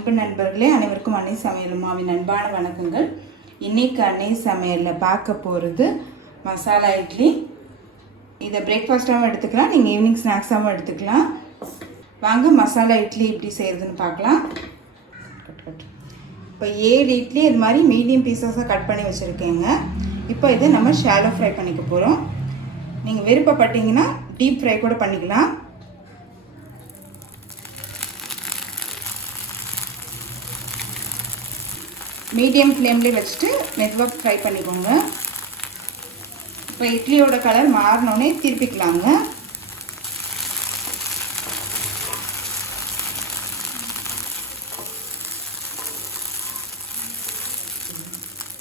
அன்பு நண்பர்களே, அனைவருக்கும் அன்னை சமையல் அம்மாவின் அன்பான வணக்கங்கள். இன்றைக்கி அன்னை சமையலில் பார்க்க போகிறது மசாலா இட்லி. இதை பிரேக்ஃபாஸ்ட்டாகவும் எடுத்துக்கலாம், நீங்கள் ஈவினிங் ஸ்நாக்ஸாகவும் எடுத்துக்கலாம். வாங்க மசாலா இட்லி எப்படி செய்கிறதுன்னு பார்க்கலாம். இப்போ 7 இட்லி இது மாதிரி மீடியம் பீசஸாக கட் பண்ணி வச்சுருக்கேங்க. இப்போ இதை நம்ம ஷாலோ ஃப்ரை பண்ணிக்க போகிறோம். நீங்கள் விருப்பப்பட்டீங்கன்னா டீப் ஃப்ரை கூட பண்ணிக்கலாம். மீடியம் ஃப்ளேம்லேயே வச்சுட்டு மெதுவாக ஃப்ரை பண்ணிக்கோங்க. இப்போ இட்லியோட கலர் மாறினோடனே திருப்பிக்கலாங்க.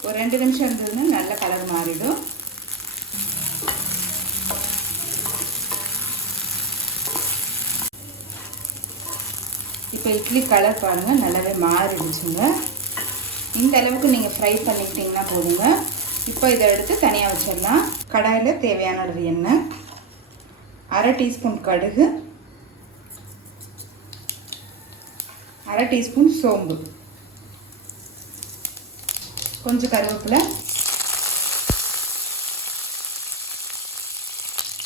ஒரு 2 நிமிஷம் இருந்ததுன்னா நல்ல கலர் மாறிடும். இப்போ இட்லி கலர் பாருங்கள், நல்லாவே மாறிடுச்சுங்க. இந்த அளவுக்கு நீங்கள் ஃப்ரை பண்ணிக்கிட்டிங்கன்னா போதுங்க. இப்போ இதை எடுத்து தனியாக வச்சிடலாம். கடாயில் தேவையான அளவு எண்ணெய், 1/2 டீஸ்பூன் கடுகு, 1/2 டீஸ்பூன் சோம்பு, கொஞ்சம் கருவேப்பிலை,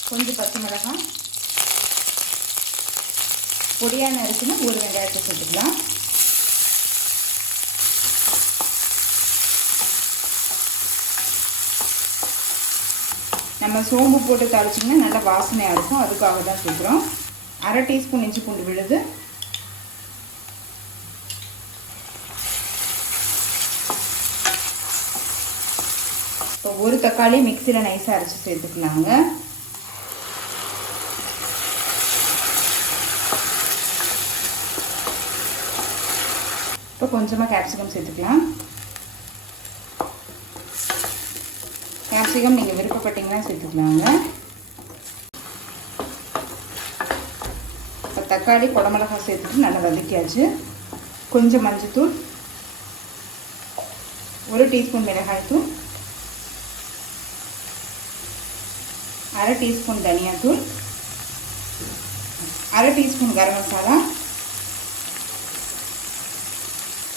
கொஞ்சம் பச்சை மிளகாய், பொடியான இருக்குன்னு ஒரு வெங்காயத்தை சேர்த்துக்கலாம். நம்ம சோம்பு போட்டு தாளிச்சிங்கன்னா நல்லா வாசனையாக இருக்கும், அதுக்காக தான் சேர்க்குறோம். 1/2 டீஸ்பூன் இஞ்சி பூண்டு விழுது, இப்போ ஒரு தக்காளி மிக்சியில் நைஸாக அரைச்சி சேர்த்துக்கலாங்க. இப்போ கொஞ்சமாக கேப்சிகம் சேர்த்துக்கலாம். கேப்சிகம் நீங்கள் விருப்பப்பட்டீங்கன்னா சேர்த்துக்கலாங்க. இப்போ தக்காளி குடமிளகாய் சேர்த்துட்டு நல்லா வதக்கியாச்சு. கொஞ்சம் மஞ்சத்தூள், 1 டீஸ்பூன் மிளகாய்த்தூள், 1/2 டீஸ்பூன் தனியாத்தூள், 1/2 டீஸ்பூன் கரம் மசாலா,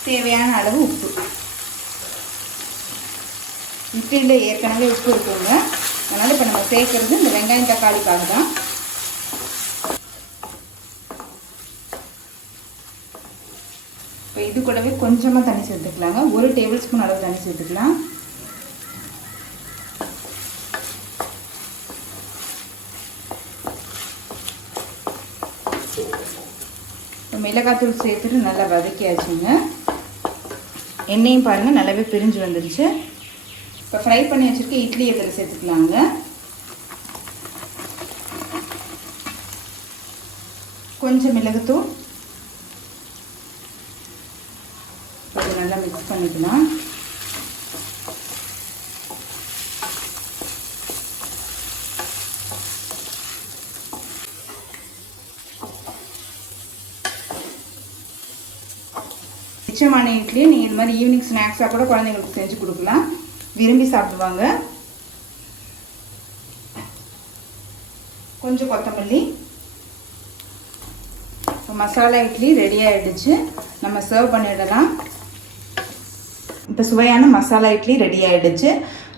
தேவையான அளவு உப்பு. இட்லியில் ஏற்கனவே உப்பு இருக்குங்க, அதனால் இப்போ நம்ம சேர்க்குறது இந்த வெங்காயம் தக்காளிக்காக தான். இப்போ இது கூடவே கொஞ்சமாக தண்ணி சேர்த்துக்கலாங்க. 1 டேபிள் ஸ்பூன் அளவு தண்ணி சேர்த்துக்கலாம். இப்போ மிளகாத்தூள் சேர்த்துட்டு நல்லா வதக்கியாச்சுங்க. எண்ணெயும் பாருங்கள் நல்லாவே பிரிஞ்சு வந்துடுச்சு. இப்போ ஃப்ரை பண்ணி வச்சுருக்க இட்லி இதில் சேர்த்துக்கலாங்க. கொஞ்சம் மிளகுத்தூள், அது நல்லா மிக்ஸ் பண்ணிக்கலாம். மிச்சமான இட்லி நீங்கள் இது மாதிரி ஈவினிங் ஸ்நாக்ஸாக கூட குழந்தைங்களுக்கு செஞ்சு கொடுக்கலாம், விரும்பி சாப்பிடுவாங்க. கொஞ்சம் கொத்தமல்லி. இப்போ மசாலா இட்லி ரெடி ஆகிடுச்சு, நம்ம சர்வ் பண்ணிடலாம். இப்போ சுவையான மசாலா இட்லி ரெடி ஆகிடுச்சு.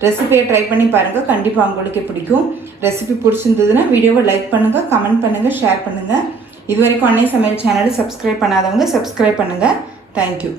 ரெசிபியை ட்ரை பண்ணி பாருங்கள், கண்டிப்பாக உங்களுக்கு பிடிக்கும். ரெசிபி பிடிச்சிருந்ததுன்னா வீடியோவை லைக் பண்ணுங்கள், கமெண்ட் பண்ணுங்கள், ஷேர் பண்ணுங்கள். இது வரைக்கும் அன்னை சமையல் சேனலை சப்ஸ்கிரைப் பண்ணாதவங்க சப்ஸ்கிரைப் பண்ணுங்கள். தேங்க்யூ.